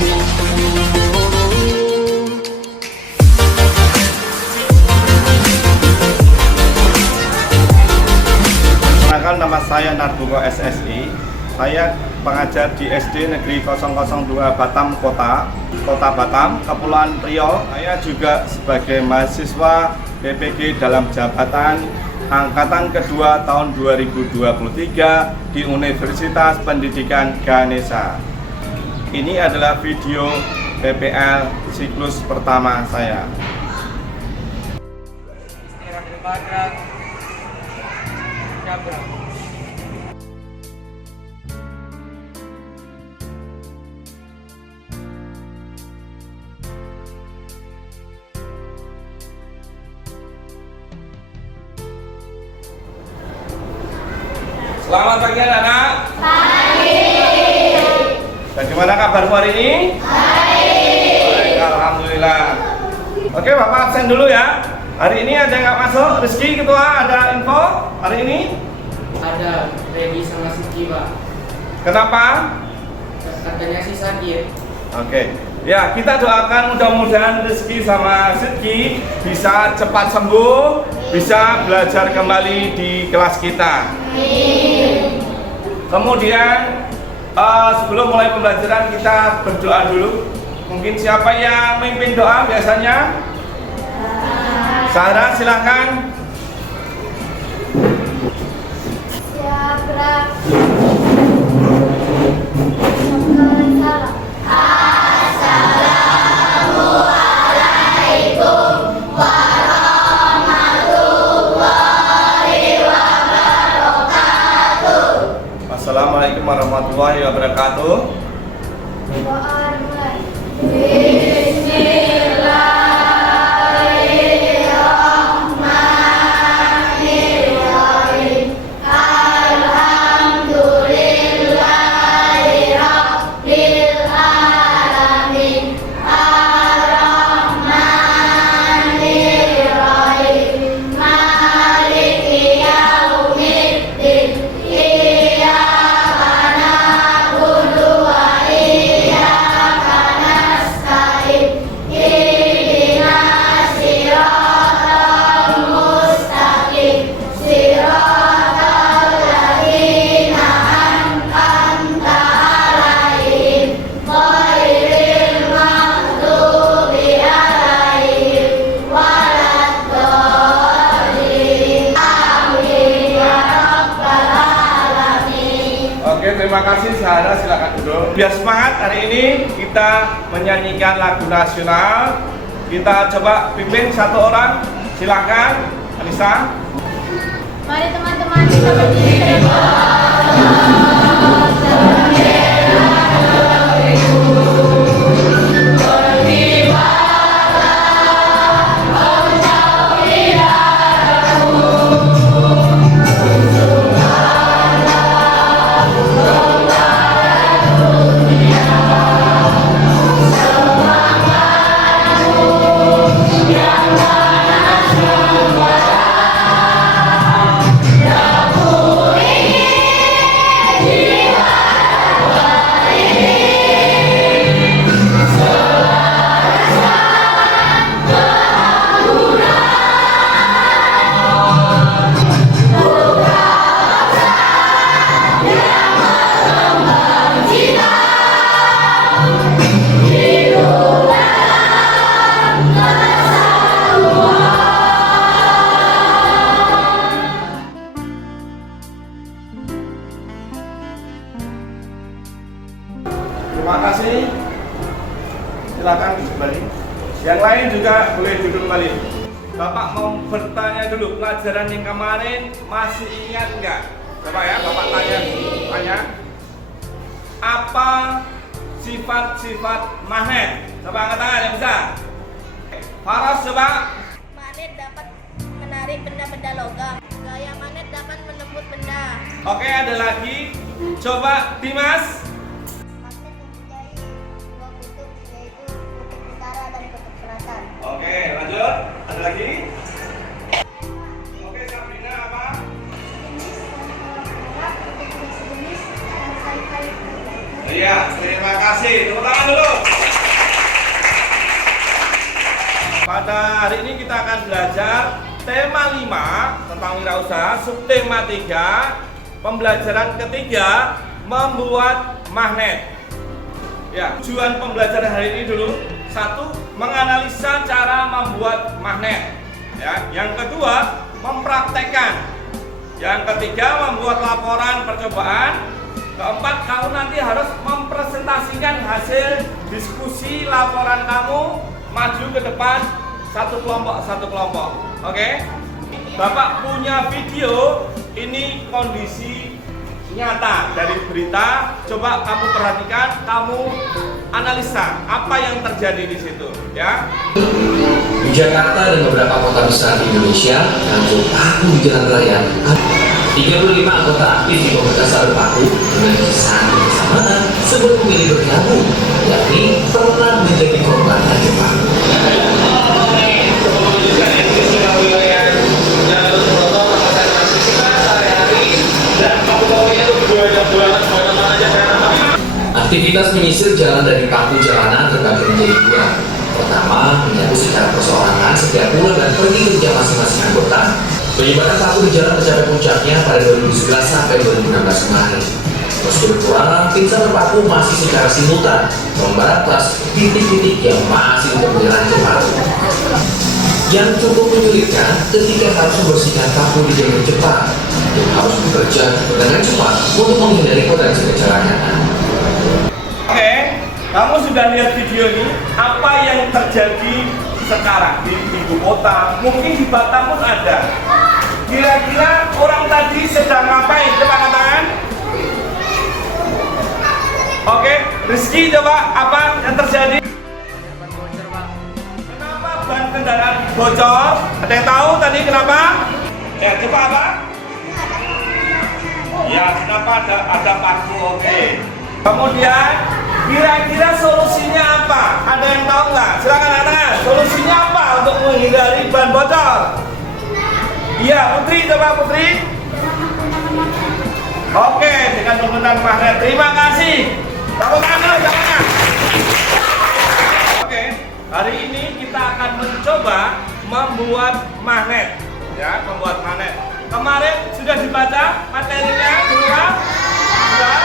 Perkenalkan, nama saya Narbuko SSI. Saya pengajar di SD Negeri 002 Batam Kota Batam, Kepulauan Riau. Saya juga sebagai mahasiswa PPG dalam jabatan Angkatan kedua tahun 2023 di Universitas Pendidikan Ganesha. Ini adalah video PPL siklus pertama saya. Selamat pagi anak-anak. Pagi. Bagaimana kabarmu hari ini? Baik. Alhamdulillah. Oke, Bapak absen dulu ya. Hari ini ada nggak masuk? Rizky ketua, ada info hari ini? Ada, Regi sama Siti, Pak. Kenapa? Katanya sih sakit. Oke. Ya, kita doakan mudah-mudahan Rizky sama Sidki bisa cepat sembuh, bisa belajar kembali di kelas kita. Kemudian sebelum mulai pembelajaran kita berdoa dulu. Mungkin siapa yang memimpin doa biasanya? Sarah, silakan. Assalamualaikum warahmatullahi wabarakatuh. Bismillahirrahmanirrahim. Alhamdulillahirabbil alamin. Ar-Rahmanirrahim. Maliki yaumiddin. Oke, terima kasih Sarah, silakan duduk. Biar semangat, hari ini kita menyanyikan lagu nasional. Kita coba pimpin satu orang, silakan Anissa. Mari teman-teman kita berdiri. Terima kasih. Silakan kembali. Yang lain juga boleh duduk kembali. Bapak mau bertanya dulu, pelajaran yang kemarin masih ingat nggak? Coba ya, Bapak tanya. Apa sifat-sifat magnet? Coba angkat tangan yang bisa. Faras coba. Magnet dapat menarik benda-benda logam. Gaya magnet dapat menembus benda. Oke, ada lagi. Coba Dimas. Magnet mempunyai dua kutub, yaitu kutub utara dan kutub selatan. Oke, lanjut. Ada lagi? Oke, Sabrina apa? Iya, terima kasih. Tepuk tangan dulu. Pada hari ini kita akan belajar tema 5 tentang wirausaha, subtema 3, pembelajaran ketiga, membuat magnet. Ya, tujuan pembelajaran hari ini dulu, 1, menganalisa cara membuat magnet. Ya, yang kedua, mempraktekkan. Yang ketiga, membuat laporan percobaan. Keempat, kamu nanti harus mempresentasikan hasil diskusi laporan kamu maju ke depan satu kelompok. Oke? Bapak punya video, ini kondisi nyata dari berita. Coba kamu perhatikan, kamu analisa apa yang terjadi di situ, ya. Di Jakarta dan beberapa kota besar di Indonesia, kantor paku di jalan raya. 35 anggota aktif di komunitas paku dengan kisah kebersamaan sebelum memilih bergabung, yakni pernah menjadi korban terjebak. Aktivitas menyisir jalan dari paku jalanan terbagi menjadi 2. Pertama, menyapu secara perseorangan setiap pulang dan pergi kerja masing-masing anggota. Penyebaran paku di jalan mencapai puncaknya pada 2011 sampai 2016 kemarin. Meski berkurang, tim saber paku masih secara simultan membatas titik-titik yang masih untuk berjalan cepat. Yang cukup menyulitkan ketika harus membersihkan paku di jalur cepat, yang harus bekerja dengan cepat untuk menghindari potensi kecelakaan. Oke, kamu sudah lihat video ini, apa yang terjadi sekarang di ibu kota, mungkin di Batam pun ada. Kira-kira orang tadi sedang ngapain? Coba katakan. Oke, Rizky, coba apa yang terjadi? Kenapa ban kendaraan bocor? Ada yang tahu tadi kenapa? Ya, coba apa? Ya, kenapa ada paku? Oke. Kemudian, kira-kira solusinya apa? Ada yang tahu nggak? Silakan katakan. Solusinya apa untuk menghindari ban bocor? Iya, Putri, coba Putri. Oke, dengan menggunakan magnet. Terima kasih. Tepuk tangan, jangan. Oke, hari ini kita akan mencoba membuat magnet. Ya, membuat magnet. Kemarin sudah dibaca materinya duluan? Sudah?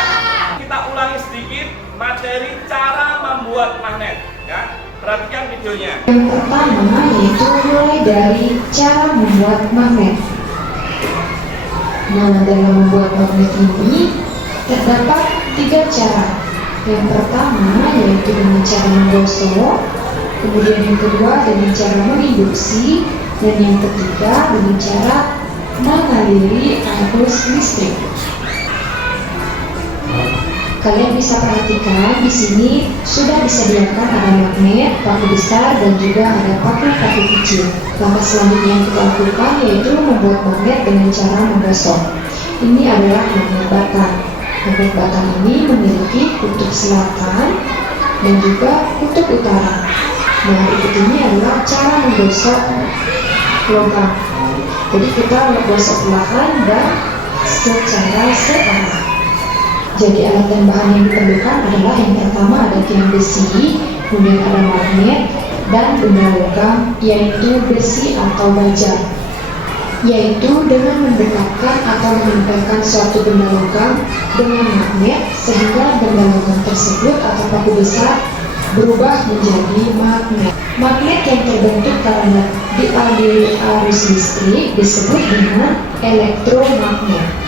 Kita ulangi sedikit materi cara membuat magnet. Ya, perhatikan videonya. Yang pertama yaitu mulai dari cara membuat magnet. Nah, dalam membuat magnet ini terdapat 3 cara. Yang pertama yaitu dengan cara menggosok, kemudian yang kedua dengan cara menginduksi, dan yang ketiga dengan cara mengaliri arus listrik. Kalian bisa perhatikan di sini sudah disediakan ada magnet, paku besar, dan juga ada paku kecil. Langkah selanjutnya yang kita lakukan yaitu membuat magnet dengan cara menggosok. Ini adalah magnet batang. Magnet batang ini memiliki kutub selatan dan juga kutub utara. Nah, berikut ini adalah cara menggosok logam. Jadi kita menggosok perlahan dan secara searah. Jadi alat dan bahan yang diperlukan adalah yang pertama ada tiang besi, kemudian ada magnet, dan benda logam yaitu besi atau baja. Yaitu dengan mendekatkan atau menempelkan suatu benda logam dengan magnet sehingga benda logam tersebut atau paku besar berubah menjadi magnet. Magnet yang terbentuk karena dialiri arus listrik disebut dengan elektromagnet.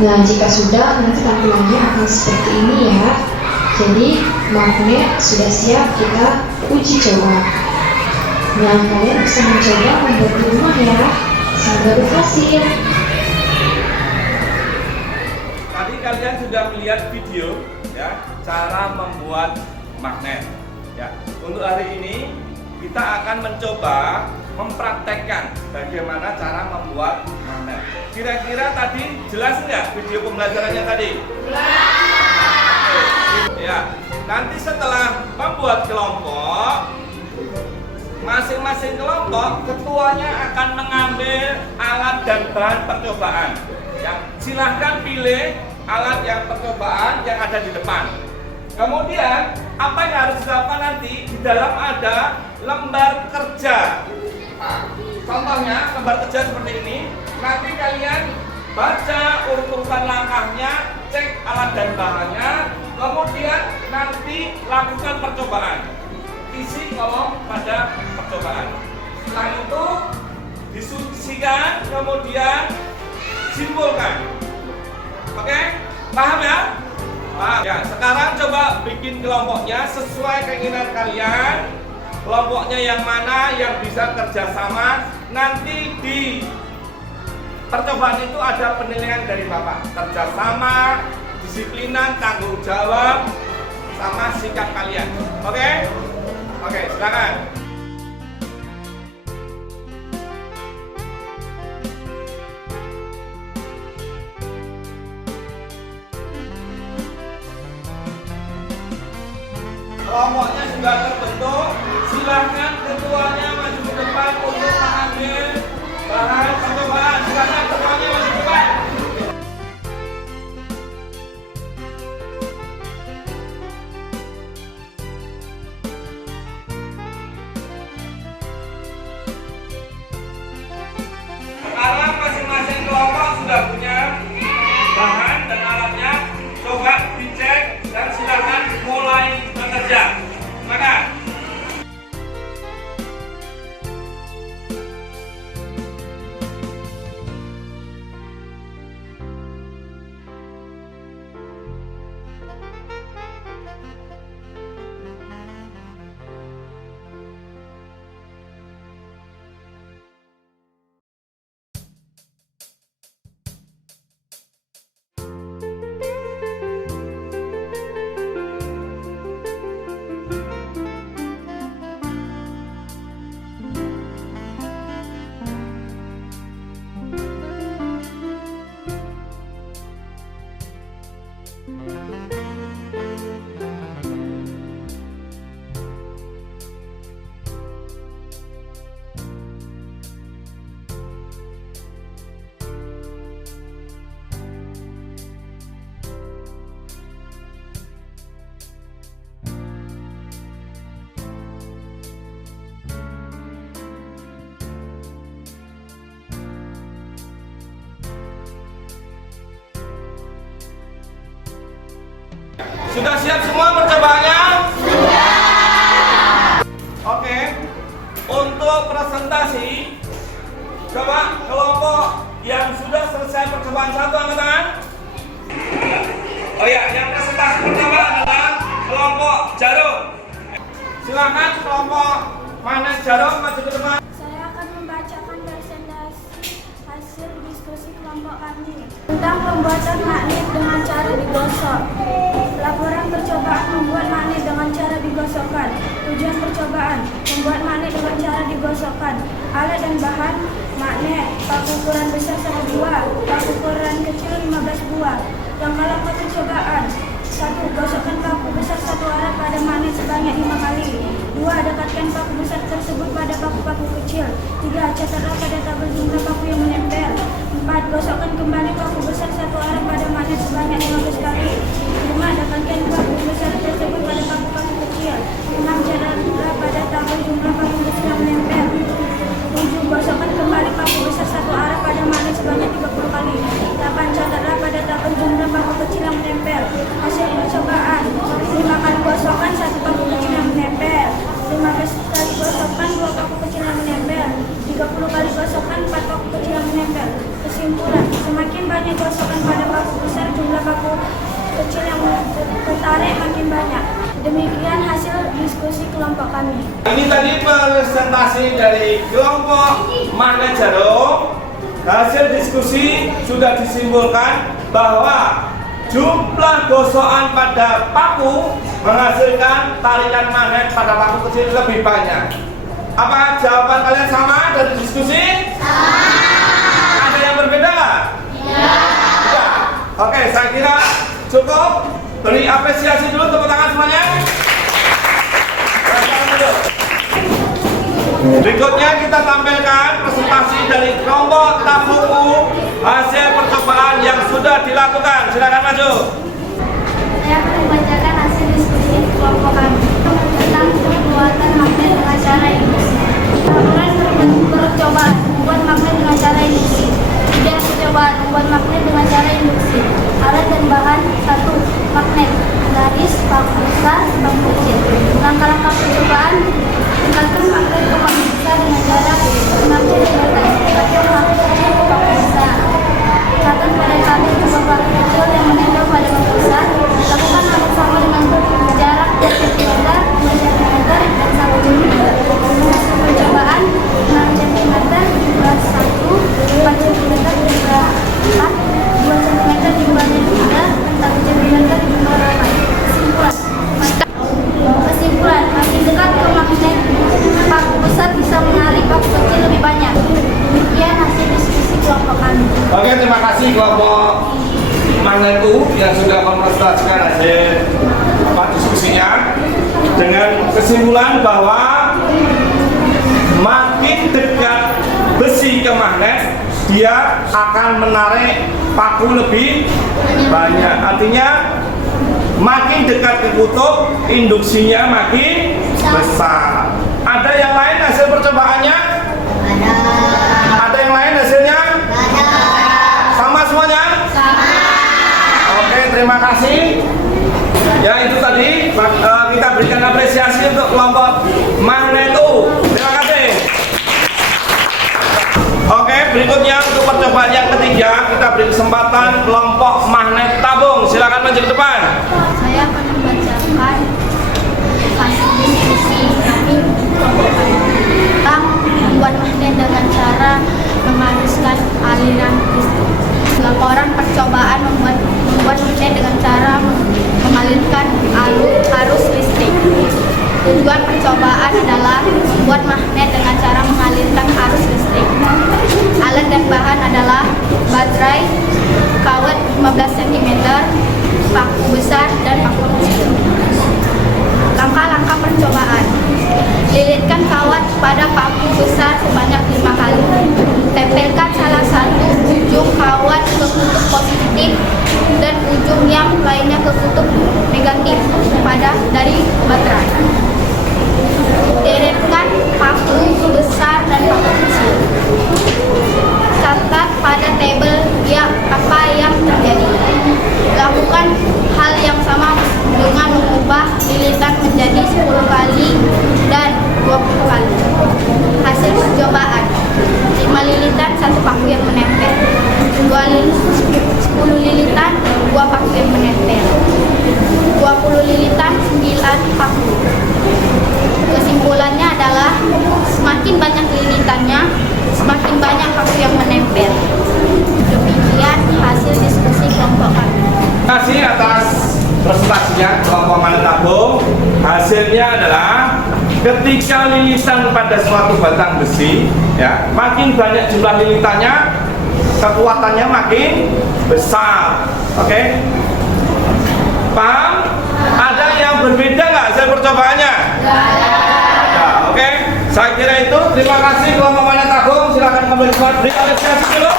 Nah, jika sudah, nanti tampilannya akan seperti ini ya. Jadi, magnet sudah siap kita uji coba. Nah, kalian bisa mencoba membuat di rumah ya. Semoga berhasil. Tadi kalian sudah melihat video ya, cara membuat magnet. Ya, untuk hari ini kita akan mencoba mempraktekkan bagaimana cara membuat magnet. Kira-kira tadi jelas nggak video pembelajarannya tadi? Jelas. Ya, nanti setelah membuat kelompok, masing-masing kelompok ketuanya akan mengambil alat dan bahan percobaan. Ya, silahkan pilih alat yang percobaan yang ada di depan. Kemudian apa yang harus dilakukan nanti? Di dalam ada lembar kerja. Nah, contohnya lembar kerja seperti ini. Nanti kalian baca urutan langkahnya, cek alat dan bahannya, kemudian nanti lakukan percobaan. Isi kolom pada percobaan. Setelah itu diskusikan, kemudian simpulkan. Oke? Paham ya? Paham ya. Sekarang coba bikin kelompoknya sesuai keinginan kalian. Kelompoknya yang mana yang bisa kerjasama. Nanti di percobaan itu ada penilaian dari Bapak. Kerjasama, disiplinan, tanggung jawab, sama sikap kalian. Oke? Oke, silakan. Kelompoknya sudah terbentuk, silahkan ketuanya maju ke depan untuk mengambil bahan percobaan. Silahkan ketuanya maju ke depan. Sekarang masing-masing kelompok sudah punya bahan dan alatnya. Coba dicek dan silakan mulai bekerja. Maka sudah siap semua percobaannya? Sudah. Oke. Untuk presentasi, coba kelompok yang sudah selesai percobaan 1 angkat tangan. Oh ya, yang presentasi pertama adalah kelompok Jarum. Silakan kelompok mana Jarum maju ke depan. Saya akan membacakan presentasi hasil diskusi kelompok kami tentang pembuatan magnet dengan cara digosok. Laporan percobaan membuat magnet dengan cara digosokkan. Tujuan percobaan membuat magnet dengan cara digosokkan. Alat dan bahan magnet, paku ukuran besar 1 buah, paku ukuran kecil 15 buah. Langkah-langkah percobaan: 1. Gosokkan paku besar 1 arah pada magnet sebanyak 5 kali. 2. Dekatkan paku besar tersebut pada paku-paku kecil. 3. Catatlah pada tabel jumlah paku yang menempel. 4. Gosokkan kembali paku besar 1 arah pada magnet sebanyak 15 kali. 5. Dekatkan paku besar tersebut pada paku-paku kecil. 6. Catatlah pada tabel jumlah paku kecil yang menempel. 7. Gosokkan kembali paku besar 1 arah pada magnet sebanyak 30 kali. 8. Catatlah pada tabel jumlah paku kecil yang menempel. Hasil percobaan: 5 kali gosokkan 1 paku kecil yang menempel. 15 kali gosokkan 2 paku kecil yang menempel. 30 kali gosokkan 4 paku kecil yang menempel. Kesimpulan: semakin banyak gosokkan pada paku besar, jumlah paku kecil yang tertarik makin banyak. Demikian hasil diskusi kelompok kami. Ini tadi presentasi dari kelompok magnet Jarum. Hasil diskusi sudah disimpulkan bahwa jumlah gosokan pada paku menghasilkan tarikan magnet pada paku kecil lebih banyak. Apa jawaban kalian sama dari diskusi? Sama. Ada yang berbeda? Ya. Oke, saya kira cukup. Beri apresiasi dulu, tepuk tangan semuanya. Berikutnya kita tampilkan presentasi dari kelompok Tabuku hasil percobaan yang sudah dilakukan. Silakan maju. Saya akan membacakan hasil diskusi dengan kesimpulan bahwa makin dekat besi ke magnet, dia akan menarik paku lebih banyak. Artinya makin dekat ke kutub, induksinya makin besar. Ada yang lain hasil percobaannya? Ada. Ada yang lain hasilnya? Ada. Sama semuanya? Sama. Oke, terima kasih. Ya, itu tadi kita berikan apresiasi untuk kelompok magnet U. Terima kasih. Oke, berikutnya untuk percobaan yang ketiga, kita beri kesempatan kelompok magnet tabung. Silakan maju ke depan. Saya akan membacakan hasil diskusi kami tentang membuat magnet dengan cara mengharuskan aliran listrik. Laporan percobaan membuat magnet dengan cara mengalirkan arus listrik. Tujuan percobaan adalah membuat magnet dengan cara mengalirkan arus listrik. Alat dan bahan adalah baterai, kawat 15 cm, paku besar, dan paku kecil. Langkah-langkah percobaan: lilitkan kawat pada paku besar sebanyak 5 kali. Tempelkan salah satu ujung kawat ke kutub positif dan ujung yang lainnya ke kutub negatif dari baterai. Deretkan paku besar dan paku kecil. Catat pada tabel apa yang terjadi. Lakukan hal yang sama dengan mengubah lilitan menjadi 10 kali dan 20 kali. Hasil percobaan: 5 lilitan, 1 paku yang menempel. 10 lilitan, 2 paku yang menempel. 20 lilitan, 9 paku. Kesimpulannya adalah semakin banyak lilitannya, semakin banyak paku yang menempel. Demikian hasil diskusi kelompok kami. Terima kasih atas presentasinya kelompok magnet tabung. Hasilnya adalah ketika lilitan pada suatu batang besi, ya, makin banyak jumlah lilitannya, kekuatannya makin besar. Oke? Paham? Ada yang berbeda nggak hasil percobaannya? Ada. Oke? Saya kira itu. Terima kasih kelompok magnet tabung. Silakan kembali beri apresiasi dulu.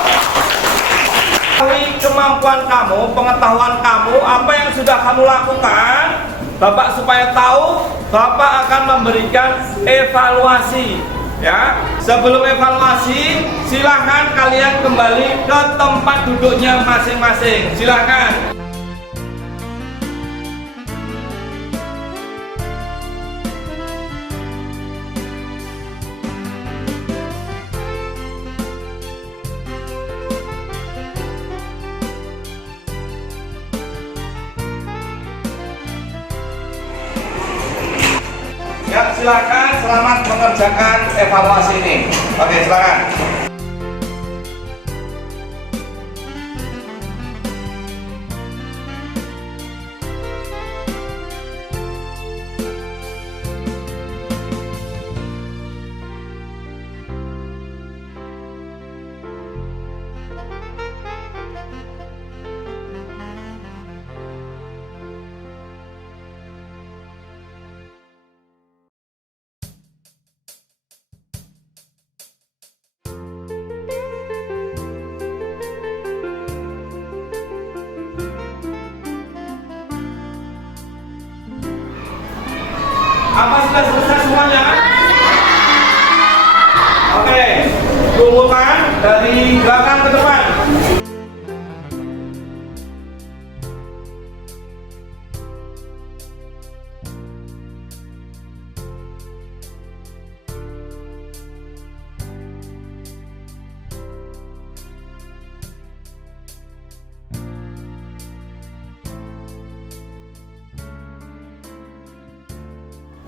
Kemampuan kamu, pengetahuan kamu, apa yang sudah kamu lakukan, Bapak supaya tahu, Bapak akan memberikan evaluasi. Ya, sebelum evaluasi, silahkan kalian kembali ke tempat duduknya masing-masing. Silahkan. Ya, silakan, selamat mengerjakan evaluasi ini. Oke, silakan. Apa sudah selesai semuanya? Oke, kumpulkan dari belakang ke depan.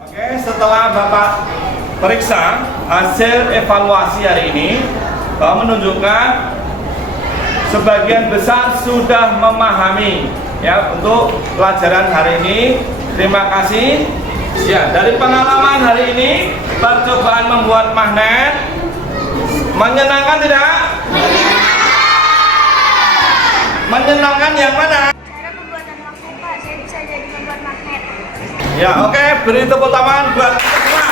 Oke, setelah Bapak periksa hasil evaluasi hari ini, Bapak menunjukkan sebagian besar sudah memahami ya untuk pelajaran hari ini. Terima kasih. Ya, dari pengalaman hari ini, percobaan membuat magnet menyenangkan tidak? Menyenangkan yang mana? Cara pembuatan magnet, Pak. Saya bisa jadi membuat magnet. Ya, oke. beri tepuk tangan buat kita semua.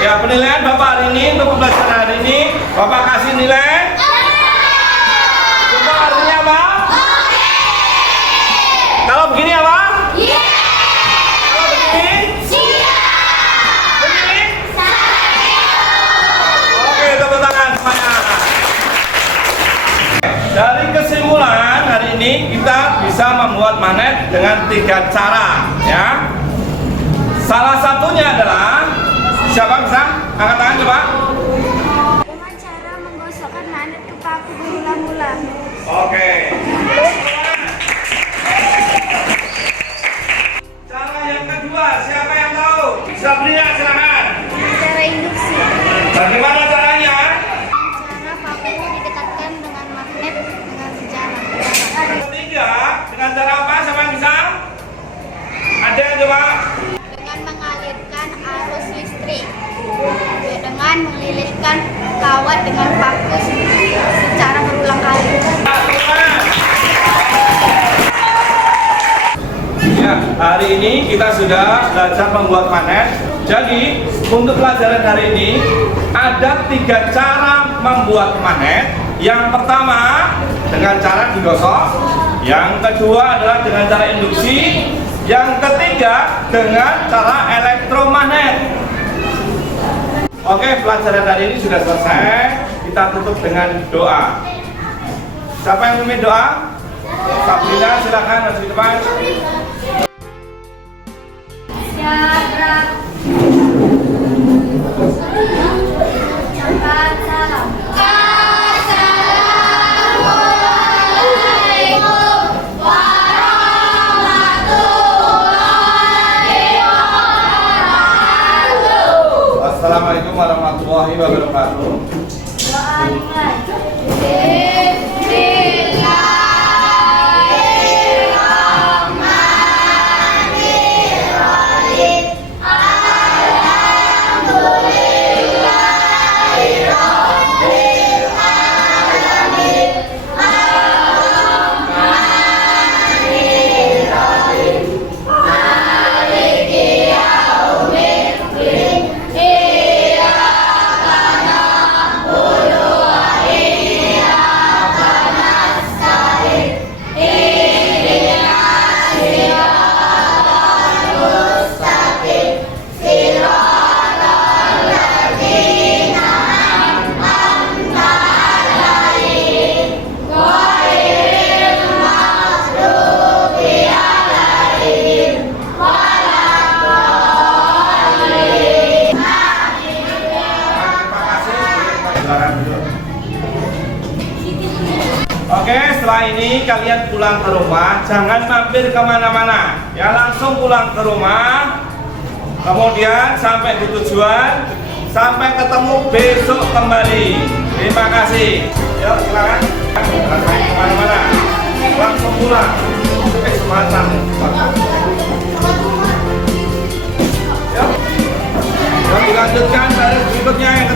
Ya, penilaian Bapak hari ini untuk pembelajaran hari ini, Bapak kasih nilai. Itu artinya apa? Kalau begini apa? Kalau begini? Begini? Oke, tepuk tangan semuanya. Dari kesimpulan hari ini kita bisa membuat magnet dengan 3 cara, ya. Salah satunya adalah siapa bisa? Angkat tangan coba. Dengan cara menggosokkan magnet ke paku berulang-ulang. Oke. Cara yang kedua, siapa yang tahu? Sabrina, silakan. Cara induksi. Bagaimana caranya? Cara paku didekatkan dengan magnet dengan sejarah. Ketiga, dengan cara apa? Siapa yang bisa? Ada yang coba? Dengan mengalirkan arus listrik. Dengan melilitkan kawat dengan paku secara berulang kali. Ya, hari ini kita sudah belajar membuat magnet. Jadi, untuk pelajaran hari ini ada 3 cara membuat magnet. Yang pertama dengan cara digosok, yang kedua adalah dengan cara induksi, yang ketiga dengan cara elektromagnet. Oke, pelajaran hari ini sudah selesai. Kita tutup dengan doa. Siapa yang memimpin doa? Sabrina, silakan maju di depan. Ucapkan salam. Assalamualaikum warahmatullahi wabarakatuh. Doa dimulai. Oke, setelah ini kalian pulang ke rumah, jangan mampir kemana-mana, ya, langsung pulang ke rumah. Kemudian sampai di tujuan, sampai ketemu besok kembali. Terima kasih. Yuk, silakan. Jangan main kemana-mana, langsung pulang. Semacam. Yuk, dilanjutkan baris berikutnya yang